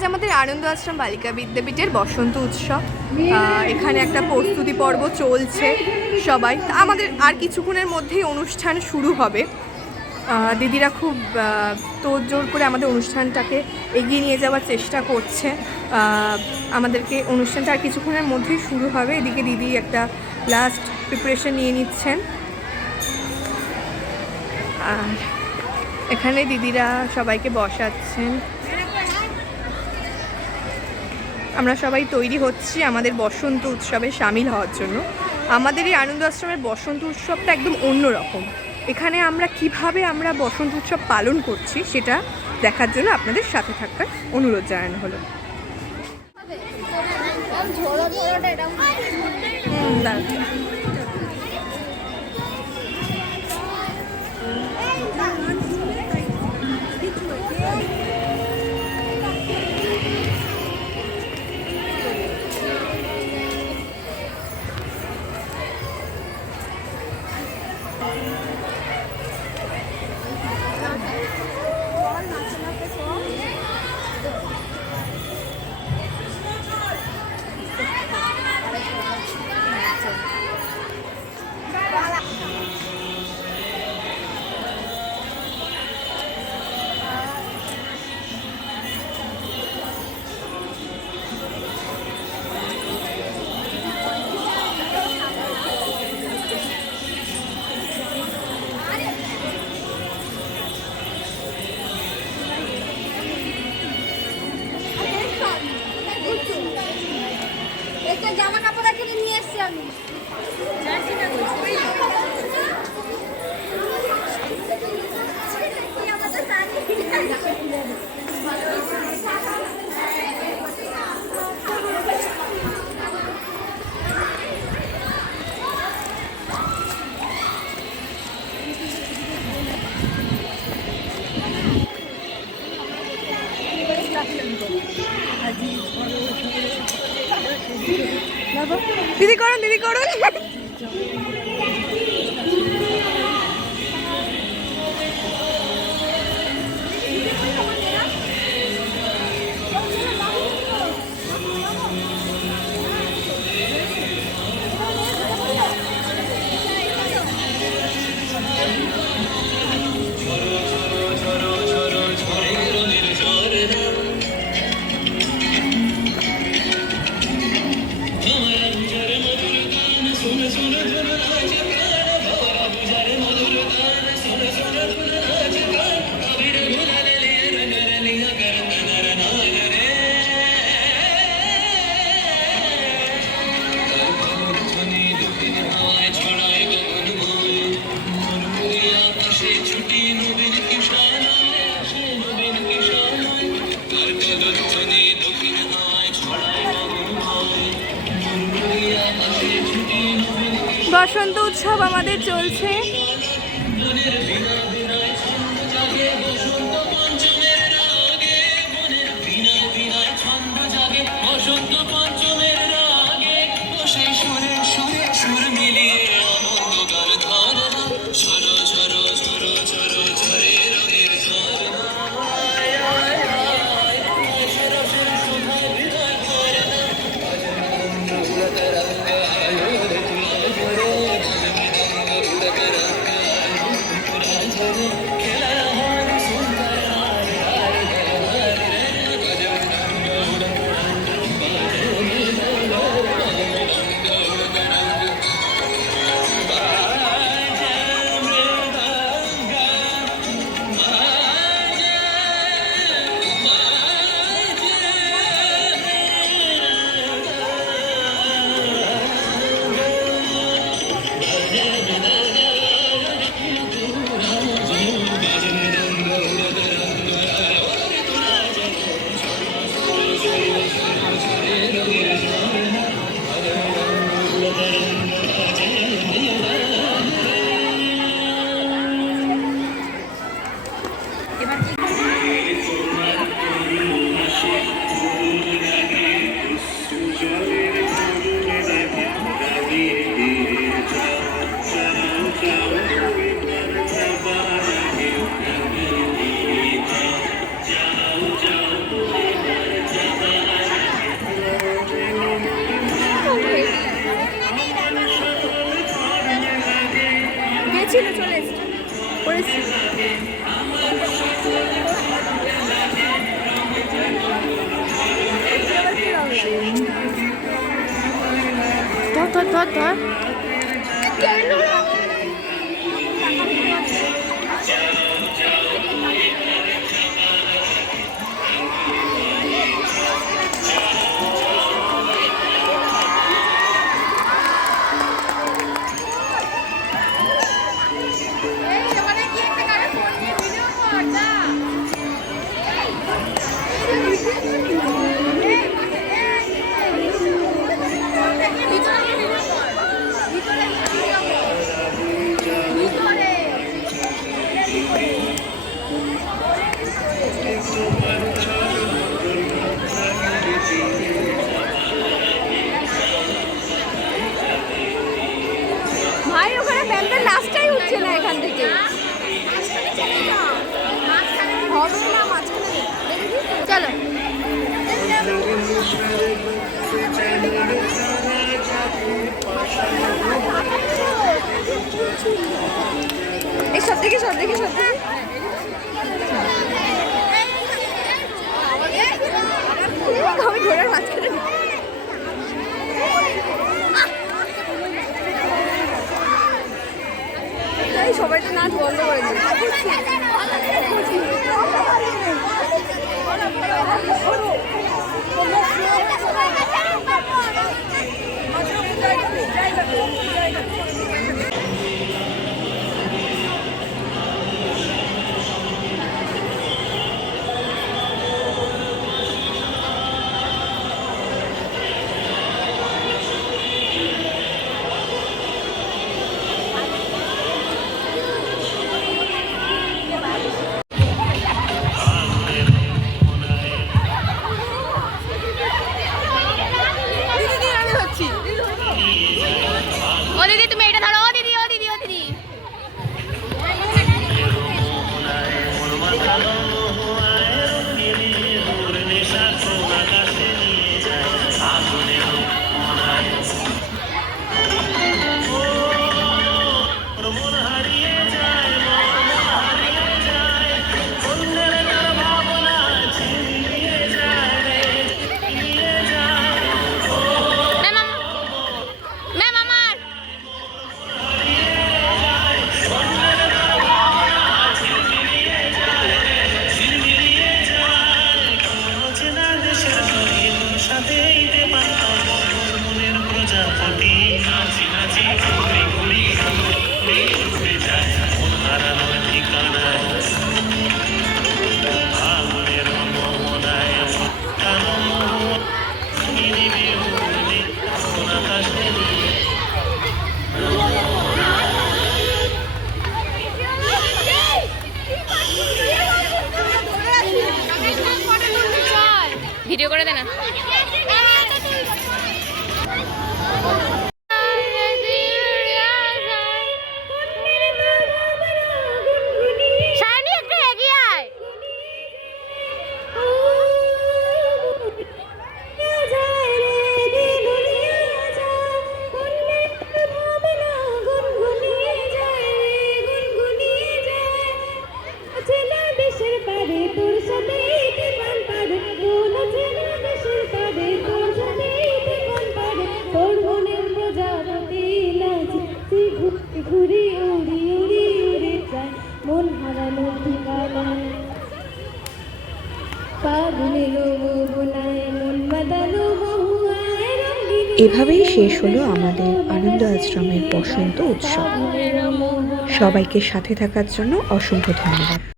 আজ আমাদের আনন্দ আশ্রম বালিকা বিদ্যাপীঠের বসন্ত উৎসব। এখানে একটা প্রস্তুতি পর্ব চলছে সবাই। আমাদের আর কিছুক্ষণের মধ্যেই অনুষ্ঠান শুরু হবে। দিদিরা খুব তোড়জোড় করে আমাদের অনুষ্ঠানটাকে এগিয়ে নিয়ে যাওয়ার চেষ্টা করছে। আমাদেরকে অনুষ্ঠানটা আর কিছুক্ষণের মধ্যেই শুরু হবে। এদিকে দিদি একটা লাস্ট প্রিপারেশন নিয়ে নিচ্ছেন। আর এখানে দিদিরা সবাইকে বসাচ্ছেন। আমরা সবাই তৈরি হচ্ছি আমাদের বসন্ত উৎসবে সামিল হওয়ার জন্য। আমাদের এই আনন্দ আশ্রমের বসন্ত উৎসবটা একদম অন্যরকম। এখানে আমরা কীভাবে আমরা বসন্ত উৎসব পালন করছি সেটা দেখার জন্য আপনাদের সাথে থাকার অনুরোধ জানানো হলো। ঝোড়ো জামা কাপড় কিনে নিয়ে এসেছি আমি। দিদি cái gì বসন্ত উৎসব আমাদের চলছে। বসন্ত পঞ্চমের 团团你点了。দেখে সর দেখে সর দেখে এভাবেই শেষ হলো আমাদের আনন্দ আশ্রমের বসন্ত উৎসব। সবাইকে সাথে থাকার জন্য অসংখ্য ধন্যবাদ।